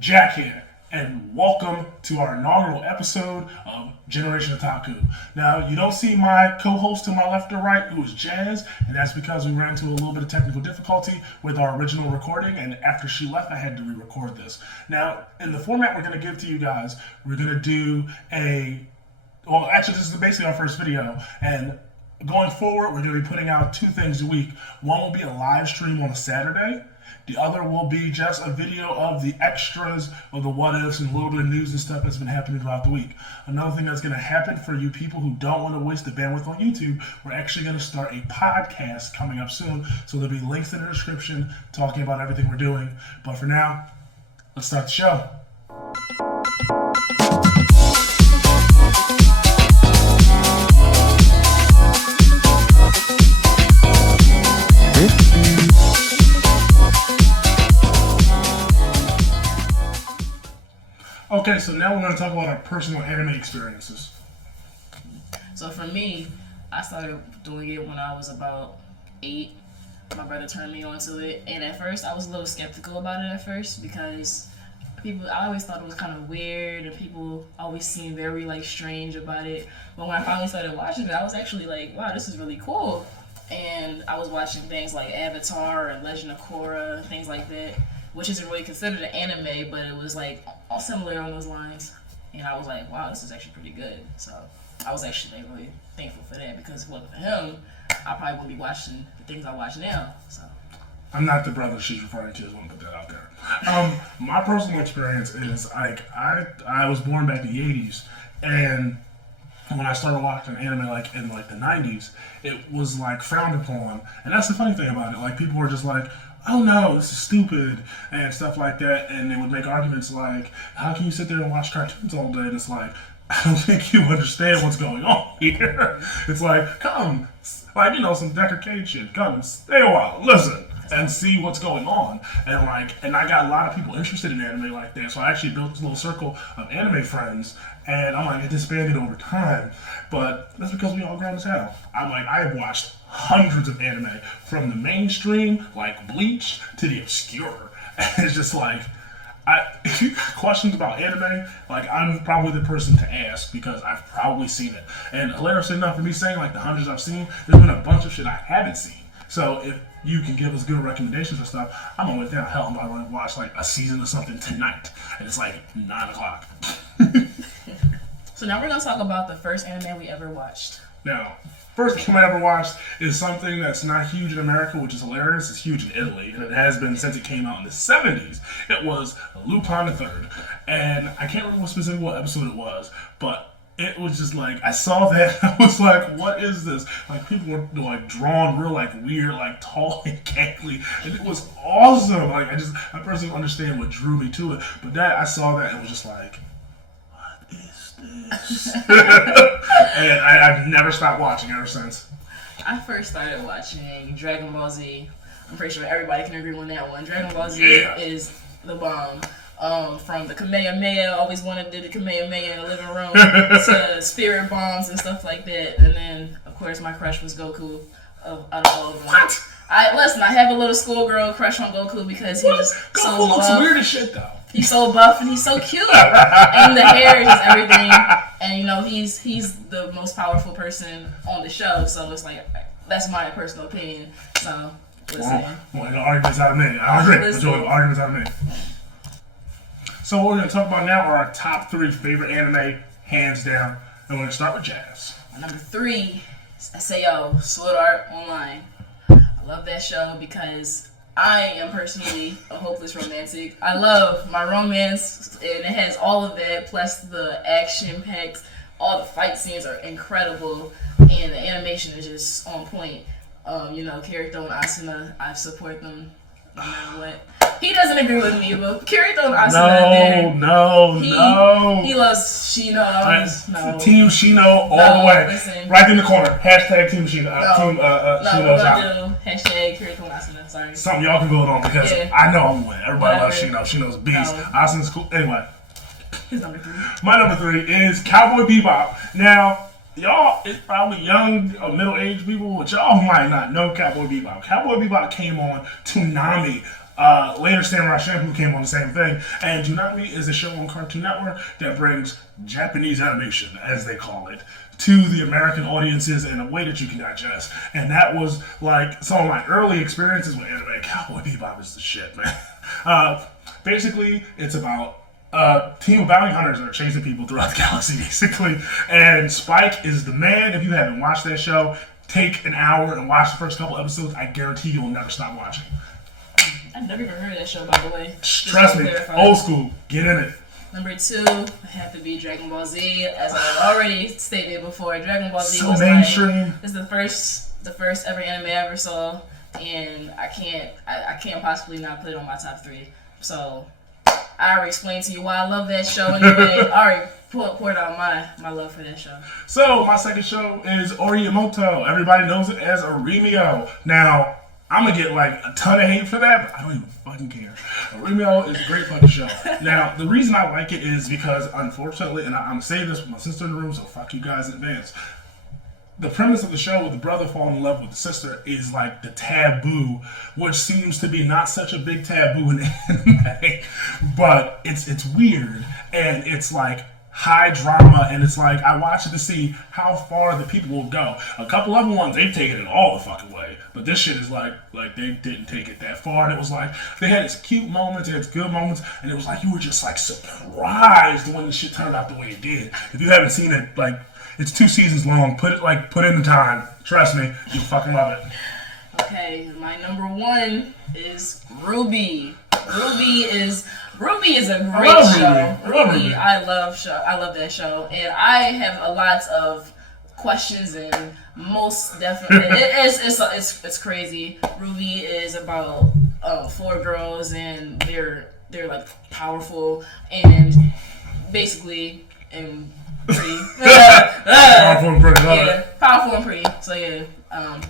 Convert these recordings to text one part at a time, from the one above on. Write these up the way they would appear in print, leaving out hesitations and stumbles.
Jack here, and welcome to our inaugural episode of Generation Otaku. Now, you don't see my co-host to my left or right, who is Jazz, and that's because we ran into a little bit of technical difficulty with our original recording, and after she left, I had to re-record this. Now, in the format we're going to give to you guys, we're going to do actually, this is basically our first video, and going forward, we're going to be putting out 2 things a week. One will be a live stream on a Saturday. The other will be just a video of the extras of the what-ifs and a little bit of news and stuff that's been happening throughout the week. Another thing that's going to happen for you people who don't want to waste the bandwidth on YouTube, we're actually going to start a podcast coming up soon. So there'll be links in the description talking about everything we're doing. But for now, let's start the show. Okay, so now we're going to talk about our personal anime experiences. So for me, I started doing it when I was about 8. My brother turned me onto it, and at first I was a little skeptical about it at first because I always thought it was kind of weird, and people always seemed very strange about it. But when I finally started watching it, I was actually like, wow, this is really cool. And I was watching things like Avatar and Legend of Korra, things like that, which isn't really considered an anime, but it was all similar on those lines. And I was like, wow, this is actually pretty good. So I was actually really thankful for that, because if it wasn't for him, I probably wouldn't be watching the things I watch now. So I'm not the brother she's referring to. I just want to put that out there. My personal experience is I was born back in the 80s, and when I started watching anime in the 90s, it was frowned upon. And that's the funny thing about it. People were just like, oh no, this is stupid, and stuff like that, and they would make arguments like, how can you sit there and watch cartoons all day? And it's like, I don't think you understand what's going on here. It's like, come, some Decker Cage shit, come, stay a while, listen, and see what's going on. And I got a lot of people interested in anime like that, so I actually built this little circle of anime friends, and it disbanded over time, but that's because we all grown as hell. I have watched hundreds of anime, from the mainstream, like Bleach, to the obscure. And it's just if you got questions about anime, I'm probably the person to ask, because I've probably seen it. And hilariously enough, for me saying the hundreds I've seen, there's been a bunch of shit I haven't seen. So if you can give us good recommendations and stuff, I'm always down. Hell, I'm about to watch a season of something tonight, and it's 9 o'clock. So now we're going to talk about the first anime we ever watched. Now, first anime I ever watched is something that's not huge in America, which is hilarious. It's huge in Italy, and it has been since it came out in the 70s. It was Lupin the Third, and I can't remember specifically what episode it was, but it was just I saw that, I was like, what is this? People were drawn real weird, tall and gangly, and it was awesome. I personally don't understand what drew me to it, but I saw that and was just like, what is this? And I've never stopped watching ever since. I first started watching Dragon Ball Z. I'm pretty sure everybody can agree on that one. Dragon Ball Z is the bomb. From the Kamehameha, always wanted to do the Kamehameha in the living room, to spirit bombs and stuff like that. And then, of course, my crush was Goku. Out of all of them. What? I have a little schoolgirl crush on Goku because he was Goku so looks buff. weird as shit, though. He's so buff and he's so cute, and the hair is just everything. And he's the most powerful person on the show, so it's that's my personal opinion. So listen. Well, the argument's out of me. I agree. The argument's out of me. So what we're going to talk about now are our top 3 favorite anime, hands down. And we're going to start with Jazz. Number 3, SAO, Sword Art Online. I love that show because I am personally a hopeless romantic. I love my romance, and it has all of that, plus the action packs. All the fight scenes are incredible, and the animation is just on point. Kirito and Asuna, I support them no matter what. He doesn't agree with me, but Kirito and Asuna. No. He loves Shino. No. Team Shino all the way. Listen. Right in the corner. Hashtag Team Shino. Shino's out. Hashtag Kirito and Asuna. Sorry. Something y'all can vote on, because I know I'm winning. Everybody loves Shino. Shino's beast. No. Asuna's cool. Anyway. His number 3. My number 3 is Cowboy Bebop. Now, y'all, it's probably young or middle-aged people, but y'all might not know Cowboy Bebop. Cowboy Bebop came on Toonami Later, Samurai Champloo came on the same thing. And Toonami is a show on Cartoon Network that brings Japanese animation, as they call it, to the American audiences in a way that you can digest. And that was like some of my early experiences with anime. Cowboy Bebop is the shit, man. Basically, it's about a team of bounty hunters that are chasing people throughout the galaxy, basically. And Spike is the man. If you haven't watched that show, take an hour and watch the first couple episodes. I guarantee you'll never stop watching. I've never even heard of that show, by the way. Trust me, old school. Get in it. Number 2 have to be Dragon Ball Z. As I've already stated before, Dragon Ball Z so was mainstream. It's the first ever anime I ever saw, and I can't possibly not put it on my top 3. So I already explained to you why I love that show anyway. I already poured out my love for that show. So my second show is Orimoto. Everybody knows it as Orimio. Now, I'm gonna get like a ton of hate for that, but I don't even fucking care. Orimio is a great fucking show. Now, the reason I like it is because, unfortunately, and I'm saying this with my sister in the room, so fuck you guys in advance. The premise of the show with the brother falling in love with the sister is like the taboo, which seems to be not such a big taboo in anime, but it's weird and it's like high drama, and it's like I watch it to see how far the people will go. A couple other ones, they've taken it all the fucking way, but this shit is like they didn't take it that far. And it was like they had its cute moments, they had its good moments, and it was like you were just like surprised when the shit turned out the way it did. If you haven't seen it, like it's 2 seasons long. Put in the time. Trust me, you'll fucking love it. Okay, my number 1 is RWBY. RWBY is a great show. RWBY, I love that show, and I have a lot of questions, and most definitely it's crazy. RWBY is about 4 girls, and they're like powerful and basically and pretty. Powerful and pretty. Powerful and pretty. So yeah,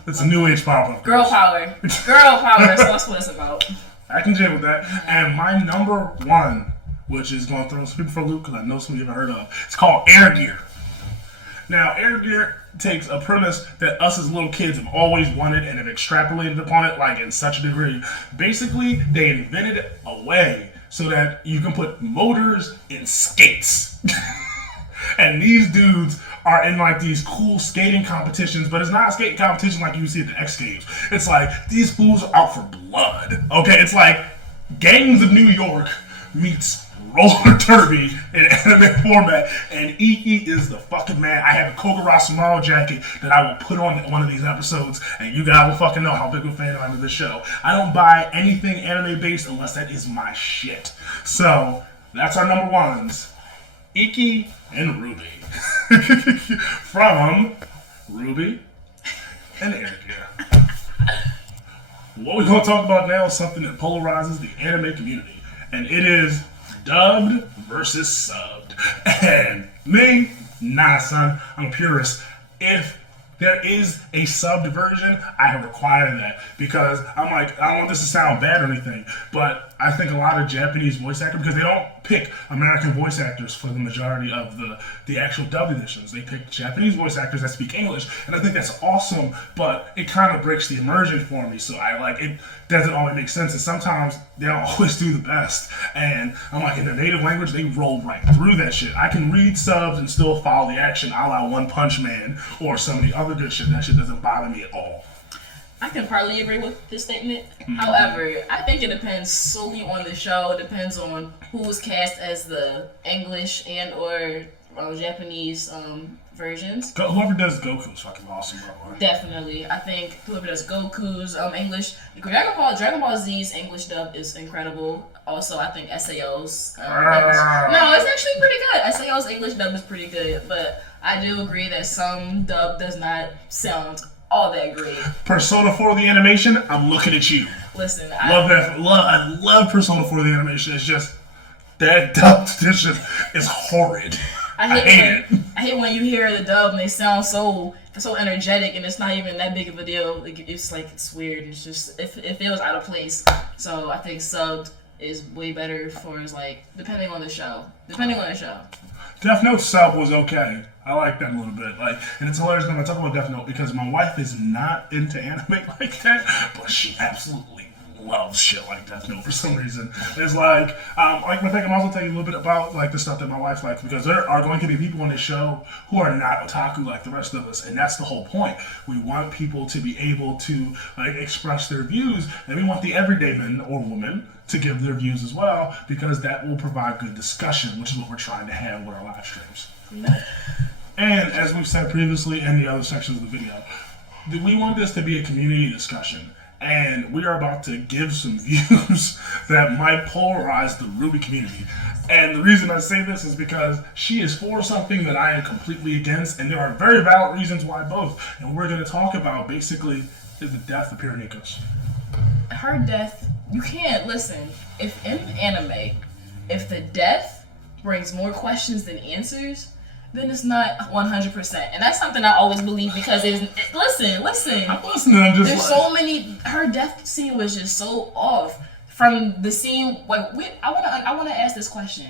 it's a new age power. Girl power. Girl power. So that's what it's about. I can jam with that. And my number 1, which is going to throw some people for a loop because I know some of you haven't heard of, it's called Air Gear. Now, Air Gear takes a premise that us as little kids have always wanted and have extrapolated upon it like in such a degree. Basically, they invented a way so that you can put motors in skates. And these dudes are in like these cool skating competitions, but it's not a skating competition like you see at the X Games. It's like these fools are out for blood. Okay, it's like Gangs of New York meets roller derby in anime format, and Iki is the fucking man. I have a Kogura Samaro jacket that I will put on one of these episodes, and you guys will fucking know how big of a fan I am of this show. I don't buy anything anime based unless that is my shit. So that's our number 1s. Iki and RWBY. From RWBY and Air Gear. What we're going to talk about now is something that polarizes the anime community, and it is dubbed versus subbed. And me, nah son, I'm a purist. If there is a subbed version, I require that because I'm like, I don't want this to sound bad or anything, but I think a lot of Japanese voice actors, because they don't pick American voice actors for the majority of the actual dub editions. They pick Japanese voice actors that speak English, and I think that's awesome, but it kind of breaks the immersion for me, so I like, it doesn't always make sense, and sometimes they don't always do the best, and I'm like, in their native language, they roll right through that shit. I can read subs and still follow the action a la One Punch Man or some of the other good shit. That shit doesn't bother me at all. I can partly agree with this statement. However, I think it depends solely on the show. It depends on who's cast as the English and or Japanese versions. Whoever does Goku's fucking awesome, bro. Definitely. I think whoever does Goku's English, Dragon Ball Z's English dub is incredible. Also, I think SAO's no, it's actually pretty good. SAO's English dub is pretty good, but I do agree that some dub does not sound all that great. Persona 4 the animation, I'm looking at you. Listen, I love Persona 4 the animation. It's just that dub edition is horrid. I hate when you hear the dub and they sound so energetic and it's not even that big of a deal. It's weird. It's just it feels out of place. So I think subbed is way better for depending on the show. Death Note sub was okay. I like that a little bit. And it's hilarious when I talk about Death Note because my wife is not into anime like that, but she absolutely loves shit like Death Note for some reason. It's like I think I'm also telling you a little bit about like the stuff that my wife likes, because there are going to be people on this show who are not otaku like the rest of us, and that's the whole point. We want people to be able to like express their views, and we want the everyday men or women to give their views as well, because that will provide good discussion, which is what we're trying to have with our live streams. And as we've said previously in the other sections of the video, we want this to be a community discussion. And we are about to give some views that might polarize the RWBY community. And the reason I say this is because she is for something that I am completely against, and there are very valid reasons why both. And we're going to talk about, basically, is the death of Pyranikos. Her death, you can't, listen, if in anime, if the death brings more questions than answers, then it's not 100%. And that's something I always believe, because listen. I'm listening, I'm just there's so many, her death scene was just so off. From the scene, like, I want to ask this question.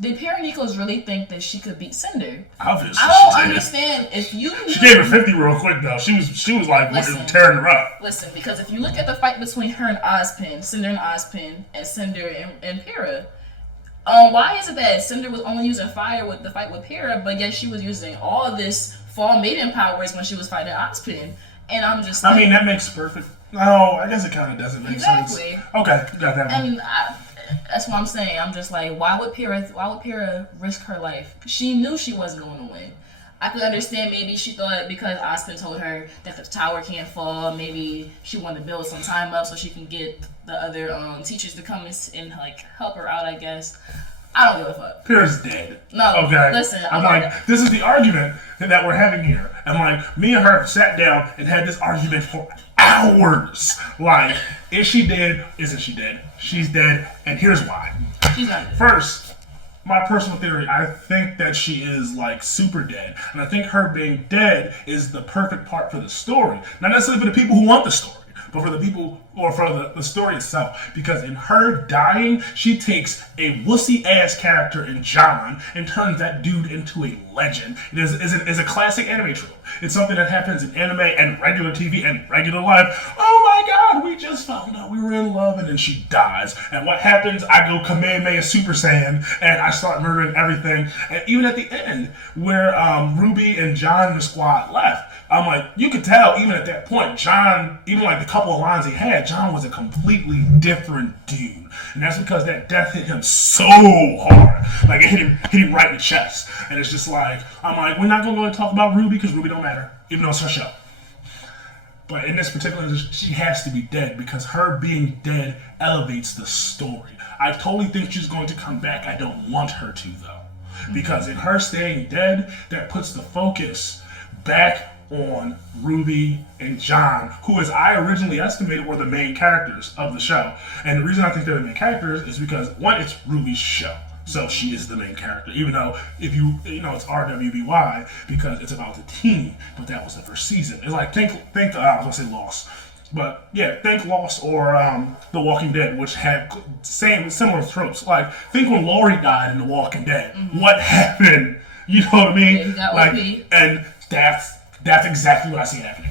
Did Pyranikos really think that she could beat Cinder? Obviously, I don't understand. If you knew, she gave her 50 real quick though. She was like tearing her up. Listen, because if you look at the fight between her and Ozpin, Cinder and Ozpin, and Cinder and Pyra, why is it that Cinder was only using fire with the fight with Pyra, but yet she was using all this Fall Maiden powers when she was fighting Ozpin? And I'm just like, I mean, that makes perfect. No, I guess it kind of doesn't make sense. Exactly. Okay, you got that one. And that's what I'm saying. I'm just like, why would Pyra risk her life? She knew she wasn't going to win. I could understand maybe she thought because Ozpin told her that the tower can't fall, maybe she wanted to build some time up so she can get the other teachers to come and like help her out, I guess. I don't give a fuck. Pyra's dead. No, okay. Listen, I'm like, this is the argument that we're having here. And like, me and her sat down and had this argument for hours. Like, is she dead? Isn't she dead? She's dead, and here's why. She's not dead. First, my personal theory, I think that she is like super dead. And I think her being dead is the perfect part for the story. Not necessarily for the people who want the story, but for the people, or for the story itself. Because in her dying, she takes a wussy-ass character in John and turns that dude into a legend. It is a classic anime trope. It's something that happens in anime and regular TV and regular life. Oh my god, we just found out we were in love, and then she dies. And what happens? I go Kamehameha Super Saiyan, and I start murdering everything. And even at the end, where RWBY and John and the squad left, I'm like, you could tell even at that point, John, even like the couple of lines he had, John was a completely different dude. And that's because that death hit him so hard. Like, it hit him right in the chest. And it's just like, I'm like, we're not going to go and talk about RWBY because RWBY don't matter, even though it's her show. But in this particular, she has to be dead because her being dead elevates the story. I totally think she's going to come back. I don't want her to, though. Because in her staying dead, that puts the focus back on RWBY and John, who, as I originally estimated, were the main characters of the show. And the reason I think they're the main characters is because, one, it's RWBY's show, so she is the main character. Even though, if you know, it's RWBY because it's about the team, but that was the first season. It's like think I was gonna say Lost, but yeah, think Lost or The Walking Dead, which had similar tropes. Like, think when Laurie died in The Walking Dead. Mm-hmm. What happened? You know what I mean? Yeah, you got like, OP. And that's exactly what I see happening.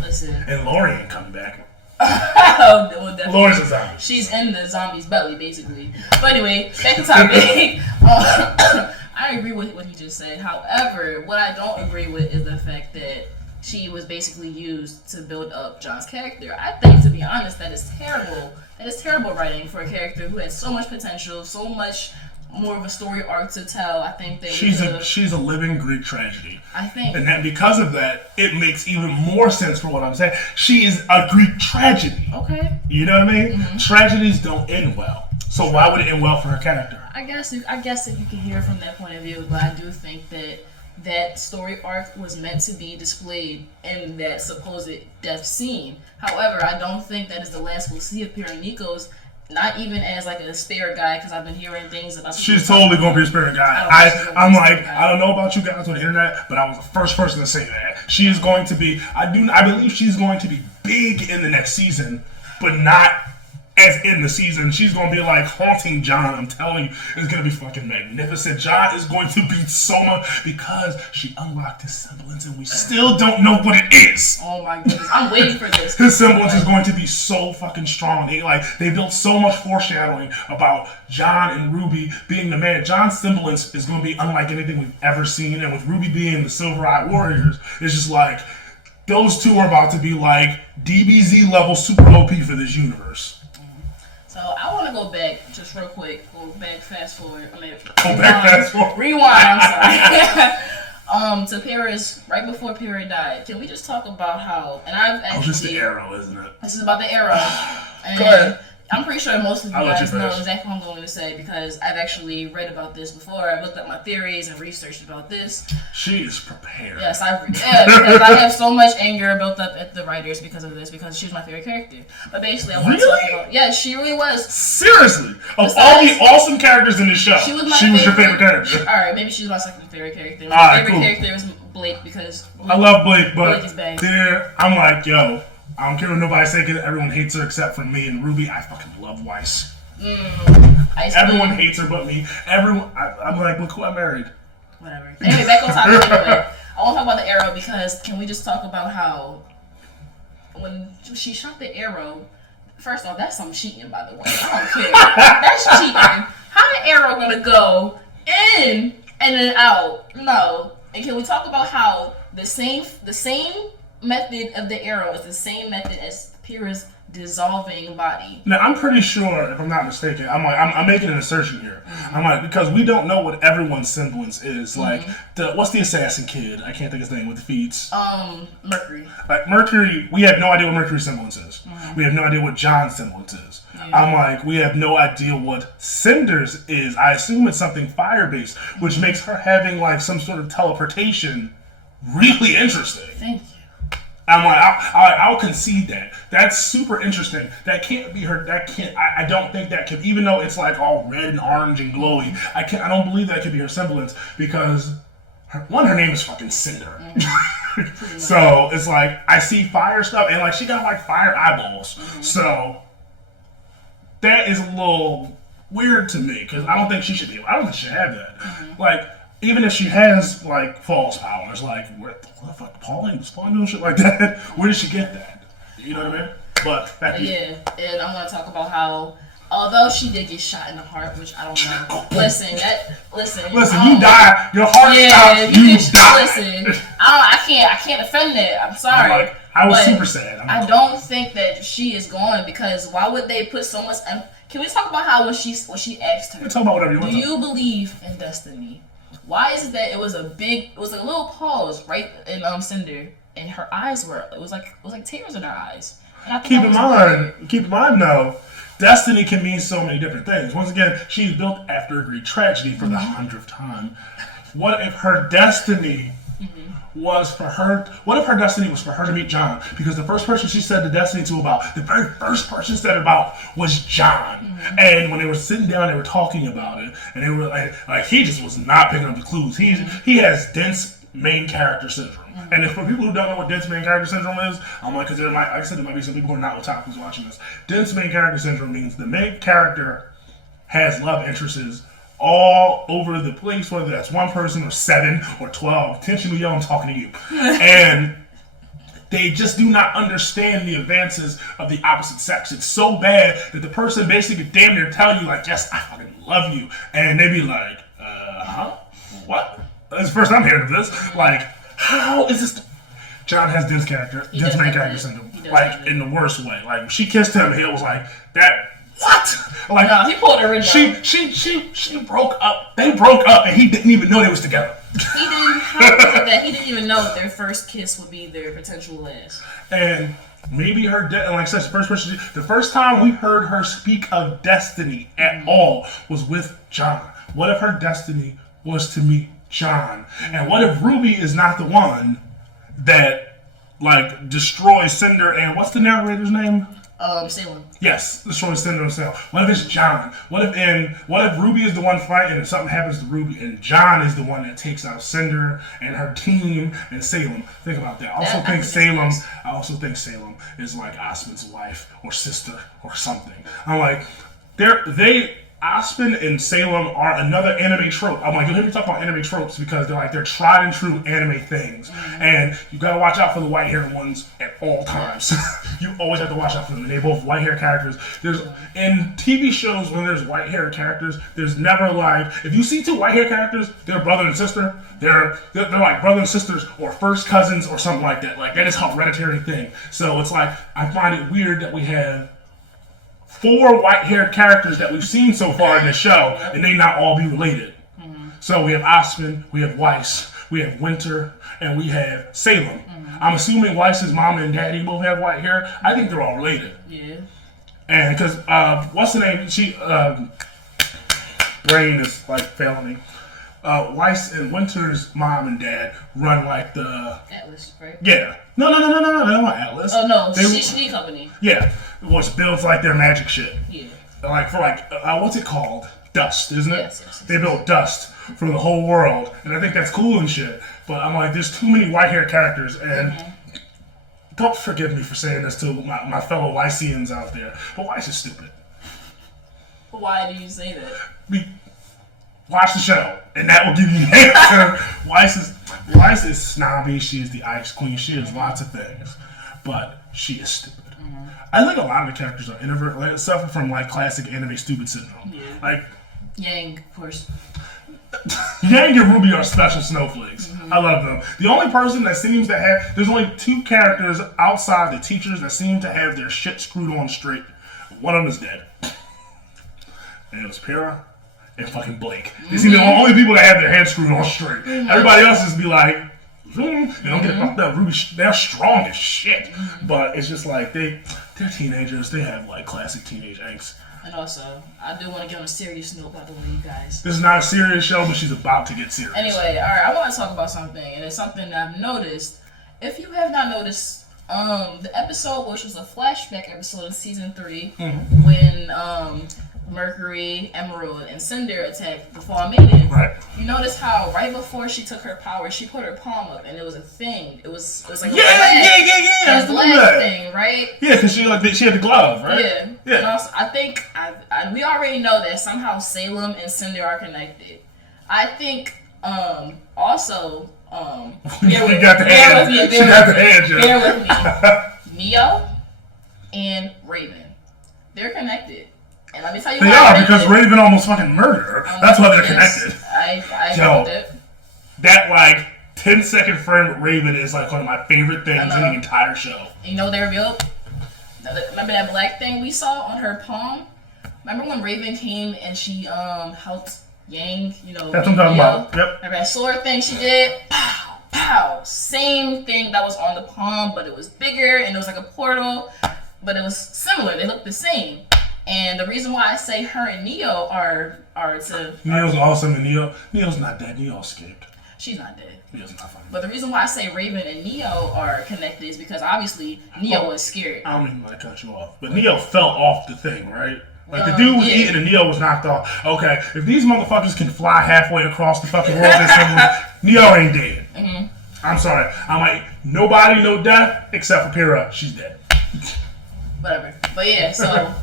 Listen. And Laurie ain't coming back. Well, Laurie's a zombie. She's in the zombie's belly, basically. But anyway, back to topic. I agree with what he just said. However, what I don't agree with is the fact that she was basically used to build up John's character. I think, to be honest, that is terrible. That is terrible writing for a character who has so much potential, so much more of a story arc to tell. I think that she's a living Greek tragedy. I think, and then because of that, it makes even more sense for what I'm saying. She is a Greek tragedy. Okay. You know what I mean? Mm-hmm. Tragedies don't end well. So why would it end well for her character? I guess if you can hear it from that point of view, but I do think that story arc was meant to be displayed in that supposed death scene. However, I don't think that is the last we'll see of Pyranikos. Not even as like a spare guy, because I've been hearing things about. She's totally gonna be a spare guy. I'm like, I don't know about you guys on the internet, but I was the first person to say that she is going to be. I believe she's going to be big in the next season, but not as in the season. She's going to be like haunting John. I'm telling you, it's going to be fucking magnificent. John is going to be so much because she unlocked his semblance and we still don't know what it is. Oh my goodness, I'm waiting for this. His semblance is going to be so fucking strong. They built so much foreshadowing about John and Ruby being the man. John's semblance is going to be unlike anything we've ever seen, and with Ruby being the Silver-Eyed Warriors, it's just like those two are about to be like DBZ level super OP for this universe. So I want to go back just real quick. Go back, fast forward. Rewind. I'm sorry. To Paris, right before Paris died. Can we just talk about how? And I've actually. This is the Arrow, isn't it? This is about the Arrow. And go ahead. I'm pretty sure most of you guys know finish. exactly what I'm going to say because I've actually read about this before. I've looked up my theories and researched about this. She is prepared. Yes, because I have so much anger built up at the writers because of this, because she was my favorite character. But basically, I want to talk about... Yeah, she really was. Seriously? Of all the awesome characters in the show, she was your favorite character. Alright, maybe she's my second favorite character. My favorite character was Blake because... I love Blake, but Blake is bang. there, I'm like, yo... I don't care what nobody say because everyone hates her except for me and Ruby. I fucking love Weiss. Everyone hates her but me. I'm like, look who I married. Whatever. Anyway, back on topic anyway. I want to talk about the arrow because can we just talk about how when she shot the arrow, first off, that's some cheating, by the way. I don't care. That's cheating. How the arrow gonna go in and then out? No. And can we talk about how the same method of the arrow is the same method as Pyrrha's dissolving body? Now I'm pretty sure, if I'm not mistaken, I'm making an assertion here. I'm like, because we don't know what everyone's semblance is. Like, what's the assassin kid? I can't think his name with the feats. Mercury. Like Mercury, we have no idea what Mercury's semblance is. We have no idea what John's semblance is. Yeah. I'm like, we have no idea what Cinder's is. I assume it's something fire-based, which makes her having like some sort of teleportation really interesting. Thank you. I'm like, I'll concede that. That's super interesting. That can't be her. That can't. I don't think that could. Even though it's like all red and orange and glowy, I don't believe that could be her semblance because her name is fucking Cinder. So it's like I see fire stuff and like she got like fire eyeballs. So that is a little weird to me because I don't think she should be. I don't think she should have that. Like. Even if she has, like, false powers, like, where the fuck, Pauline doing shit like that? Where did she get that? You know what I mean? But, back to you. Yeah, and I'm going to talk about how, although she did get shot in the heart, which I don't know. Listen, you die, your heart stops, you die. Listen, I can't defend that. I'm sorry. I was super sad. I don't think that she is going because why would they put so much... Can we talk about how when she asked her, talk about whatever you want do you believe in destiny? Why is it that it was a little pause right in Cinder, and her eyes it was like tears in her eyes. Keep in mind though, destiny can mean so many different things. Once again, she's built after a Greek tragedy for the 100th time. What if her destiny was for her? What if her destiny was for her to meet John? Because the first person she said the destiny to about, the very first person said about was John. And when they were sitting down, they were talking about it, and they were like he just was not picking up the clues. He has dense main character syndrome. And if for people who don't know what dense main character syndrome is, I'm like, because there might be some people who are not otakus watching this. Dense main character syndrome means the main character has love interests all over the place, whether that's one person or 7 or 12. Attention, me, I'm talking to you. And they just do not understand the advances of the opposite sex. It's so bad that the person basically damn near tell you, like, yes, I fucking love you. And they be like, huh? What? That's the first I'm hearing of this. Like, how is this? John has dense main character syndrome. Like, in the worst way. Like, she kissed him, he was like, that. What? Like, no, he pulled her in. She broke up. They broke up, and he didn't even know they was together. He didn't. How was it that he didn't even know that their first kiss would be their potential last? And maybe her, and like I said, the first time we heard her speak of destiny at all was with John. What if her destiny was to meet John? And what if Ruby is not the one that like destroys Cinder? And what's the narrator's name? Salem. Yes, destroy Cinder himself. What if it's John? What if RWBY is the one fighting and something happens to RWBY and John is the one that takes out Cinder and her team and Salem? Think about that. I also think Salem is like Osmond's wife or sister or something. I'm like, Aspen and Salem are another anime trope. I'm like, you'll hear me talk about anime tropes because they're tried and true anime things. And you gotta watch out for the white haired ones at all times. You always have to watch out for them. And they're both white haired characters. In TV shows when there's white haired characters, there's never like, if you see two white haired characters, they're brother and sister. They're like brother and sisters or first cousins or something like that. Like that is a hereditary thing. So it's like, I find it weird that we have 4 white-haired characters that we've seen so far in the show, and they not all be related. So we have Aspen, we have Weiss, we have Winter, and we have Salem. I'm assuming Weiss's mom and daddy both have white hair. I think they're all related. Yeah. And because, what's the name? Brain is like failing me. Weiss and Winter's mom and dad run like the... Atlas, right? Yeah. No, they don't want Atlas. Oh, no, Shishni Company. Yeah. Which builds like their magic shit. Yeah. Like for what's it called? Dust, isn't it? Yes. They built Dust for the whole world, and I think that's cool and shit. But I'm like, there's too many white-haired characters, and don't forgive me for saying this to my fellow Weissians out there, but Weiss is stupid. Why do you say that? Watch the show, and that will give you the answer. Weiss is snobby. She is the ice queen. She is lots of things, but she is stupid. I think a lot of the characters are introvert, like suffer from like classic anime stupid syndrome. Yeah. Like Yang, of course. Yang and RWBY are special snowflakes. I love them. The only person that seems to have, there's only 2 characters outside the teachers that seem to have their shit screwed on straight. One of them is dead, and it was Pyrrha and fucking Blake. They seem the only people that have their heads screwed on straight. Everybody else just be like, they don't get fucked up. RWBY, they're strong as shit, but it's just like they're teenagers. They have like classic teenage angst. And also, I do want to get on a serious note, by the way, you guys. This is not a serious show, but she's about to get serious. Anyway, alright, I want to talk about something, and it's something that I've noticed. If you have not noticed, the episode, which was a flashback episode of season 3, when Mercury, Emerald, and Cinder attacked the Fall Maiden. Right. You notice how right before she took her power, she put her palm up, and it was a thing. It was like a yeah. leg thing, right? Yeah, because she had the glove, right? Yeah. And also, I think we already know that somehow Salem and Cinder are connected. I think also bear with me. Neo and Raven, they're connected. And let me tell you they are, because Raven almost fucking murdered her. That's why they're connected. I know that like 10-second frame with Raven is like one of my favorite things in the entire show. You know they revealed? Remember that black thing we saw on her palm? Remember when Raven came and she helped Yang, that's what I'm talking about. Yep. Remember that sword thing she did? Pow, pow. Same thing that was on the palm, but it was bigger and it was like a portal, but it was similar. They looked the same. And the reason why I say her and Neo are to... Neo's awesome, and Neo's not dead. Neo escaped. She's not dead. Neo's not funny. But the reason why I say Raven and Neo are connected is because obviously Neo was scared. I don't even want to cut you off. But Neo fell off the thing, right? Like, the dude was eating and Neo was knocked off. Okay, if these motherfuckers can fly halfway across the fucking world, Neo ain't dead. I'm sorry. I'm like, nobody, no death, except for Pyrrha. She's dead. Whatever. But yeah, so...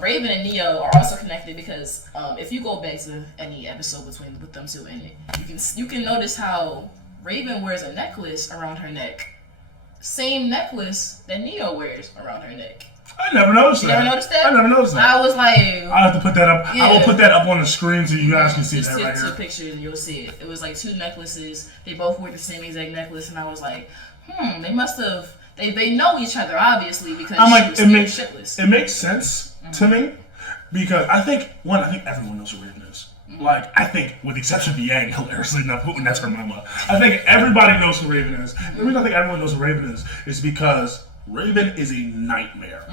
Raven and Neo are also connected because if you go back to any episode with them two in it, you can notice how Raven wears a necklace around her neck, same necklace that Neo wears around her neck. I never noticed that. You never noticed that? I never noticed that. I was like, I'll have to put that up. Yeah. I will put that up on the screen so you guys can see that right here. Just picture and you'll see it. It was like 2 necklaces. They both wore the same exact necklace, and I was like, they must have. They know each other obviously because I'm like, she was shitless. It makes sense to me because I think everyone knows who Raven is. Like, I think, with the exception of Yang, hilariously enough, and that's her mama, I think everybody knows who Raven is. The reason I think everyone knows who Raven is because Raven is a nightmare.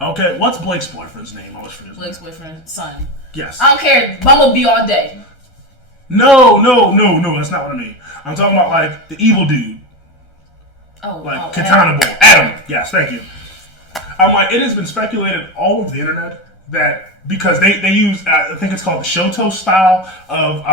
Okay, what's Blake's boyfriend's name? I always forget. Blake's boyfriend, son. Yes. I don't care. Bumblebee all day. No, that's not what I mean. I'm talking about, like, the evil dude. Katana Boy. Adam. Yes, thank you. I'm like, it has been speculated all over the internet that because they use, I think it's called the Shoto style of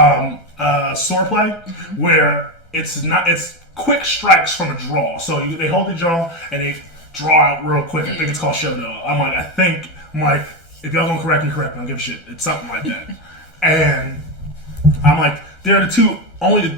swordplay, where it's quick strikes from a draw. So they hold the jaw and they draw out real quick. I think it's called Shoto. I'm like, if y'all gonna correct me, I don't give a shit. It's something like that. And I'm like, they're the two only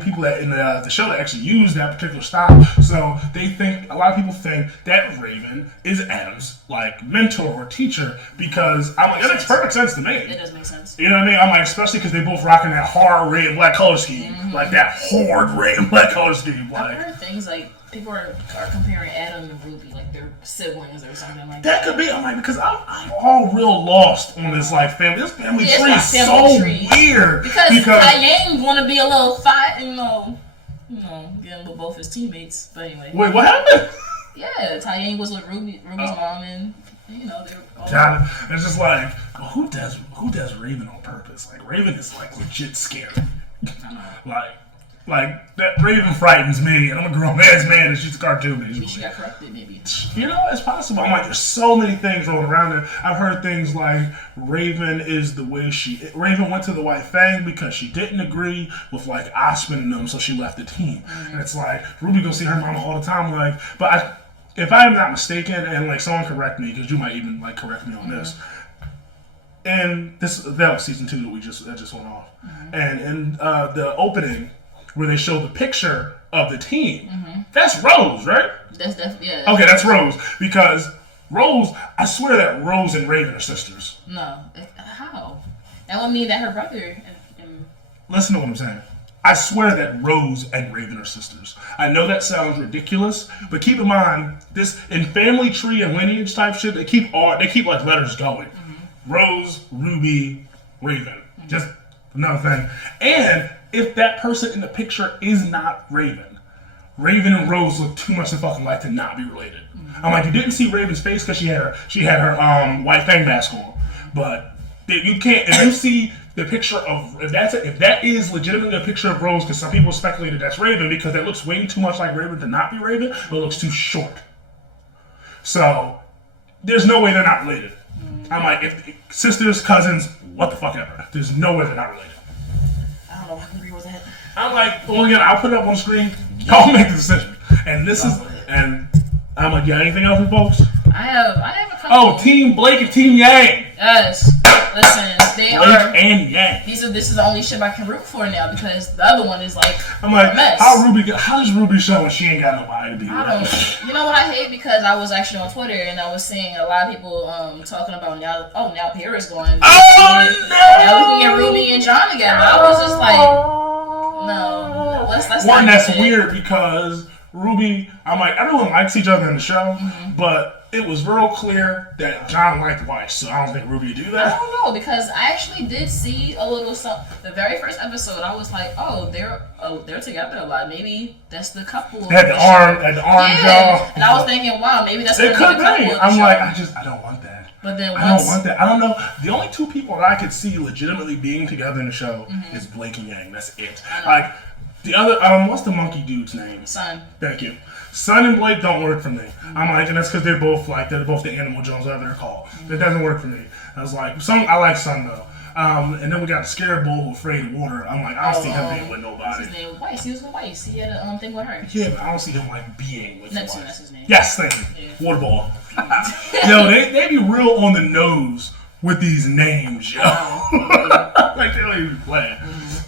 people that in the show that actually use that particular style. So a lot of people think that Raven is Adam's like mentor or teacher, because I'm like, that makes perfect sense to me. It does make sense. You know what I mean? I'm like, especially because they both rocking that hard red and black color scheme, like that hard red and black color scheme. Like, I've heard things like people are comparing Adam and Ruby, like they're siblings or something like that. That could be. I'm like, because I'm all real lost on this like family. This family tree is so weird. Because Yang want to be a little fight, getting with both his teammates. But anyway. Wait, what happened? Yeah, Yang was with Ruby's mom, and they were all. God, it's just like, well, who does Raven on purpose? Like, Raven is like legit scary. Like that Raven frightens me, and I'm a grown man's man, and she's a cartoon. Maybe she got corrupted, maybe. You know, it's possible. I'm like, there's so many things rolling around there. I've heard things like Raven is the way Raven went to the White Fang because she didn't agree with like Osman and them, so she left the team. And it's like Ruby go see her mama all the time. Like, but if I am not mistaken, and like someone correct me, because you might even like correct me on this. And that was season 2 that just went off, and in the opening, where they show the picture of the team. That's Rose, right? That's definitely, yeah. Okay, that's Rose. Because Rose, I swear that Rose and Raven are sisters. No. How? That would mean that her brother... Listen to what I'm saying. I swear that Rose and Raven are sisters. I know that sounds ridiculous, but keep in mind, this in family tree and lineage type shit, they keep like letters going. Rose, Ruby, Raven. Just another thing. And if that person in the picture is not Raven and Rose look too much fucking like to not be related. I'm like, you didn't see Raven's face because she had her White Fang mask on, but you can't. If you see the picture of if that is legitimately a picture of Rose, because some people speculated that's Raven because that looks way too much like Raven to not be Raven, but it looks too short. So there's no way they're not related. I'm like, if sisters, cousins, what the fuck ever. There's no way they're not related. I don't know if I can agree with that. I'm like, well, again, I'll put it up on the screen. Y'all make the decision. And I'm like, yeah, anything else, folks? I have a couple. Oh, Team Blake and Team Yang. Yes. Listen, Blake and Yang. This is the only ship I can root for now, because the other one is like I'm like, a mess. how does Ruby show when she ain't got nobody to be with? You know what I hate? Because I was actually on Twitter and I was seeing a lot of people talking about now Paris going. Oh no! Now we can get Ruby and John together. I was just like, no. That's weird because Ruby, I'm like, everyone likes each other in the show, but it was real clear that John liked Weiss, so I don't think Ruby would do that. I don't know, because I actually did see a little something. The very first episode, I was like, oh, they're together a lot. Maybe that's the couple. They had the arm jaw. And I was thinking, wow, maybe that's it could be. I'm like, I don't want that. But then I don't want that. I don't know. The only two people that I could see legitimately being together in the show is Blake and Yang. That's it. Like the other, what's the monkey dude's name? Sun. Thank you. Sun and Blake don't work for me. I'm like, and that's because they're both the Animal Jones, whatever they're called. It doesn't work for me. I was like, I like Sun though. And then we got the scared bull who's afraid of water. I'm like, I don't see him being with nobody. His name Weiss. He was with Weiss. He had a thing with her. Yeah, but I don't see him like being with Neptune, Weiss. that's his name. Yes, thank you. Yeah. Water ball. Yo, they be real on the nose with these names, yo. Like they don't even play.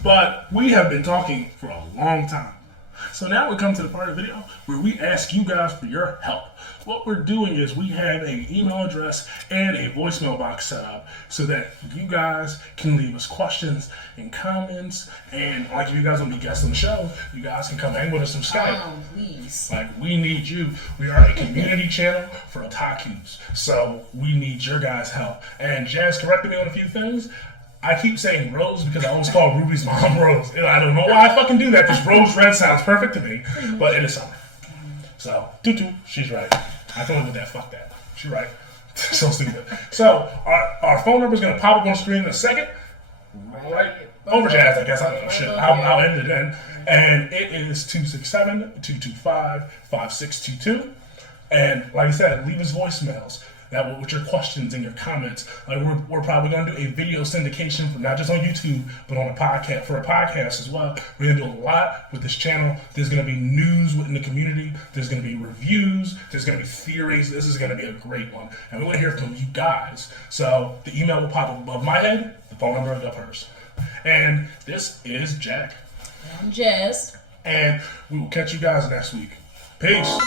But we have been talking for a long time. So now we come to the part of the video where we ask you guys for your help. What we're doing is we have an email address and a voicemail box set up so that you guys can leave us questions and comments. And like if you guys want to be guests on the show, you guys can come hang with us on Skype. Please. Like we need you. We are a community channel for otakus. So we need your guys' help. And Jazz corrected me on a few things. I keep saying Rose because I always call Ruby's mom Rose. I don't know why I fucking do that because Rose Red sounds perfect to me, but it is summer. So, she's right. I told her with that, fuck that. She's right. So stupid. So, our phone number is going to pop up on the screen in a second. Right over Jazz, I guess. I don't know shit. I'll end it in. And it is 267-225-5622. And like I said, leave us voicemails. That with your questions and your comments. Like we're probably gonna do a video syndication for not just on YouTube, but on a podcast for a podcast as well. We're gonna do a lot with this channel. There's gonna be news within the community. There's gonna be reviews. There's gonna be theories. This is gonna be a great one, and we want to hear from you guys. So the email will pop up above my head. The phone number is up hers. And this is Jack. I'm Jazz. And we will catch you guys next week. Peace.